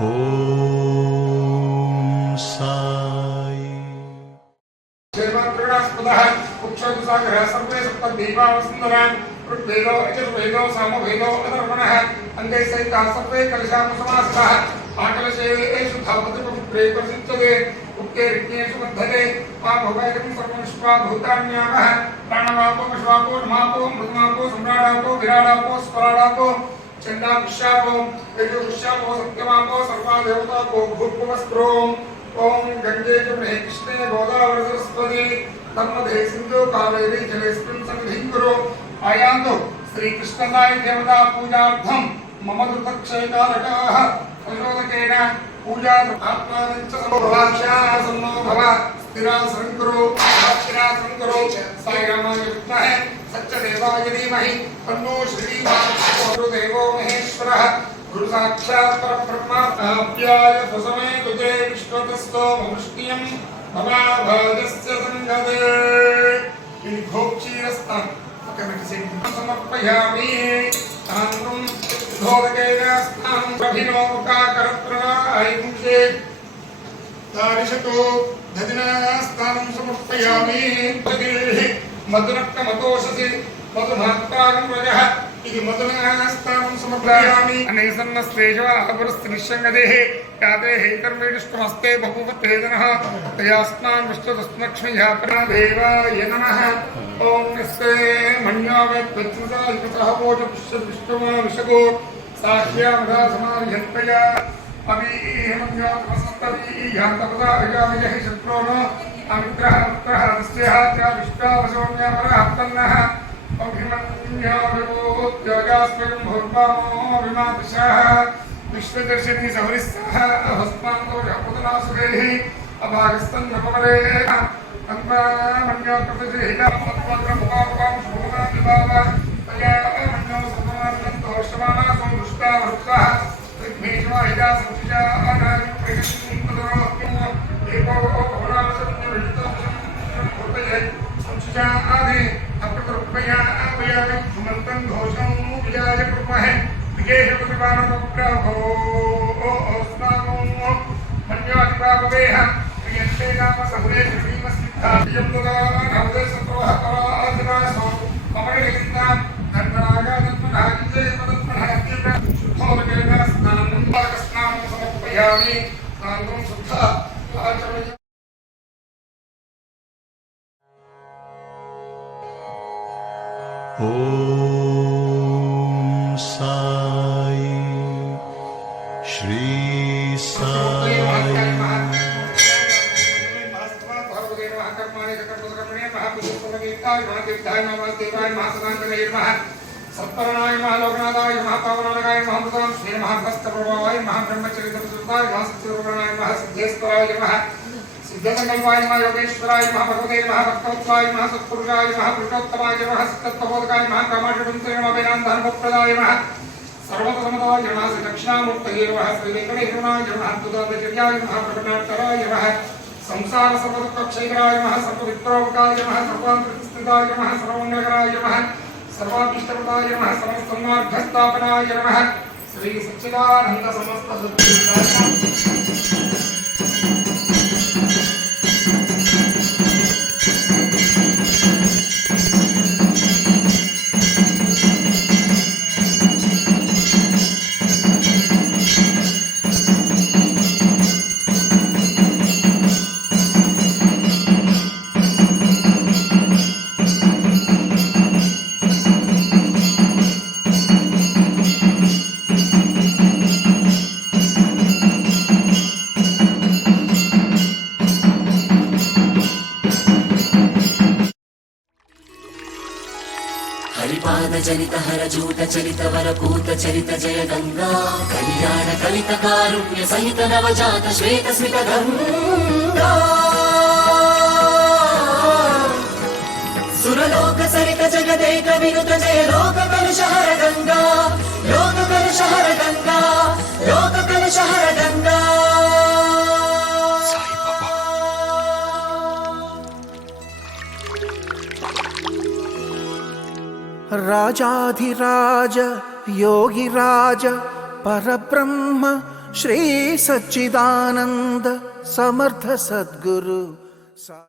ఓం సాయి श्रीमद्गुणास्पदः कुक्षोदसागरः सर्वे सप्तदीपावसुन्दरान् ऋग्वेदो यजुर्वेदो सामवेदो अथर्वणः अन्ते सहिताः सर्वे कलशामुसमासतः आकलशेषु धावतिपवित्रे प्रसिद्धते उक्ते ऋग्नेषु वर्धते मा भवैकं सर्वविश्वा भूतान्यामः प्राणवापो विश्वापो नमापो मृतमापो सम्राडापो विराडापो स्वराडापो चण्डापुष्यापो यजुपुष्यापो सत्यमापो सर्वादेवतापो भूर्भुवस्त्रोम् ओम गंगे जमुने कृष्णे गोदावरी सरस्वती नर्मदे सिंधु कावेरी जलेस्मिन् सन्निधिं कुरु आयान्तु श्री कृष्णदाय देवता पूजार्थं मम दुर्दक्षयकालकाः प्रचोदकेन पूजा आत्मानं च समोभवाक्षासन्नो भव स्थिरासनं कुरु स्थिरासनं कुरु साई रामाय विद्महे सत्यदेवाय धीमहि तन्नो श्रीरामो देवो महेश्वरः गुरु साक्षात् परब्रह्म आप्याय स्वसमे तुजे विश्वतस्तो ममुष्टियं भवाभाजस्य संगते विघोक्षीरस्तं समर्पयामि तान्तं धोदकेन स्नानं प्रभिनोकाकरत्रणायमुखे तारिषतो दधिनास्तानं समर्पयामि मधुरक्तमतोषसि मधुमात्तानं व्रजः इति मधुनास्तानं समर्पयामि अनेसन्नस्तेजवाहपुरस्त्रिनिश्यङ्गदेः याते हैतर्मेष्टमस्ते बभूवत्तेजनः तयास्मान् विष्णुतस्मक्ष्मया प्रदेवाय नमः ॐ नस्ते मन्यावेत्तच्युतायुतः वोचपुष्यविष्णुमा विशगो साक्ष्यामधा समार्यन्तया अवीहमन्यातमसप्तवीह्यान्तपदाभिजामिजहि शत्रोनो अनुग्रहमुत्तरः तस्यः च विष्टावशोऽन्यापरहत्तन्नः अभिमन्याभिभूत्यागास्वयं भूर्वामो विमातिशः विश्वदर्शिनी सौरिस्सः भस्मान्तोषपुतनासुरैः अभागस्तन्नपवरे अन्वामन्याकृतजिहितापद्वग्रमुपापवां शोभनादिभाव तया मन्यो सर्वमानन्दोषमानासो दुष्टावृत्तः ऋग्भीष्माहिता संशिजा अनायं प्रयत्नतरो एको भवनासंयुक्तोषं संशिजा आदि अप्रतरुपया आवयामि सुमन्तं घोषं विजाय कुर्महे विकेशप्रतिपानमप्रभो अस्माकं मन्यादिपापवेह प्रियन्ते नाम सहुरे श्रीमस्मिद्धा प्रियं तदा नवदे सत्रोः पराधिनासो कमललिङ्गां धर्मरागादत्मनागिते मदत्मनागिते शुद्धोदकेन स्नानं पाकस्नानं समर्पयामि स्नानं शुद्धा आचमयामि ఓం సాయి శ్రీ సాయి सत्परणाय महालोकनाथाय महापावनाय महामृतां श्री महाभस्तप्रभावाय महाब्रह्मचरितप्रसुताय महासत्यप्रणाय महासिद्धेश्वराय नमः सिद्धसंकल्पाय नमः योगेश्वराय महाभगवते महाभक्तवत्साय महासत्पुरुषाय महापुरुषोत्तमाय नमः सिद्धत्वबोधकाय महाकामाक्षिपुंसे नमः वेदान्तधर्मप्रदाय नमः सर्वतसमताय नमः श्रीदक्षिणामूर्तये नमः श्रीवेङ्कटेश्वराय नमः अद्भुतादिचर्याय नमः प्रकटाक्षराय नमः संसारसर्वदुःखक्षयकराय नमः सर्ववित्रोपकाय नमः सर्वान्तरस्थिताय नमः सर्वमङ्गलकराय नमः सर्वाभीष्टप्रदाय नमः समस्तसन्मार्गस्थापनाय नमः श्री सच्चिदानन्द समस्त हरिपाद चरित हर जूट चरित वर पूत चरित जय गंगा कल्याण कलित कारुण्य सहित नवजात श्वेत स्मित गंगा सुरलोक सरित जगदेक विनुत जय लोक कलुषहर गंगा लोक कलुषहर गंगा लोक कलुषहर गंगा राजाधिराज योगिराज परब्रह्म శ్రీ సచ్చిదానంద సమర్థ సద్గురు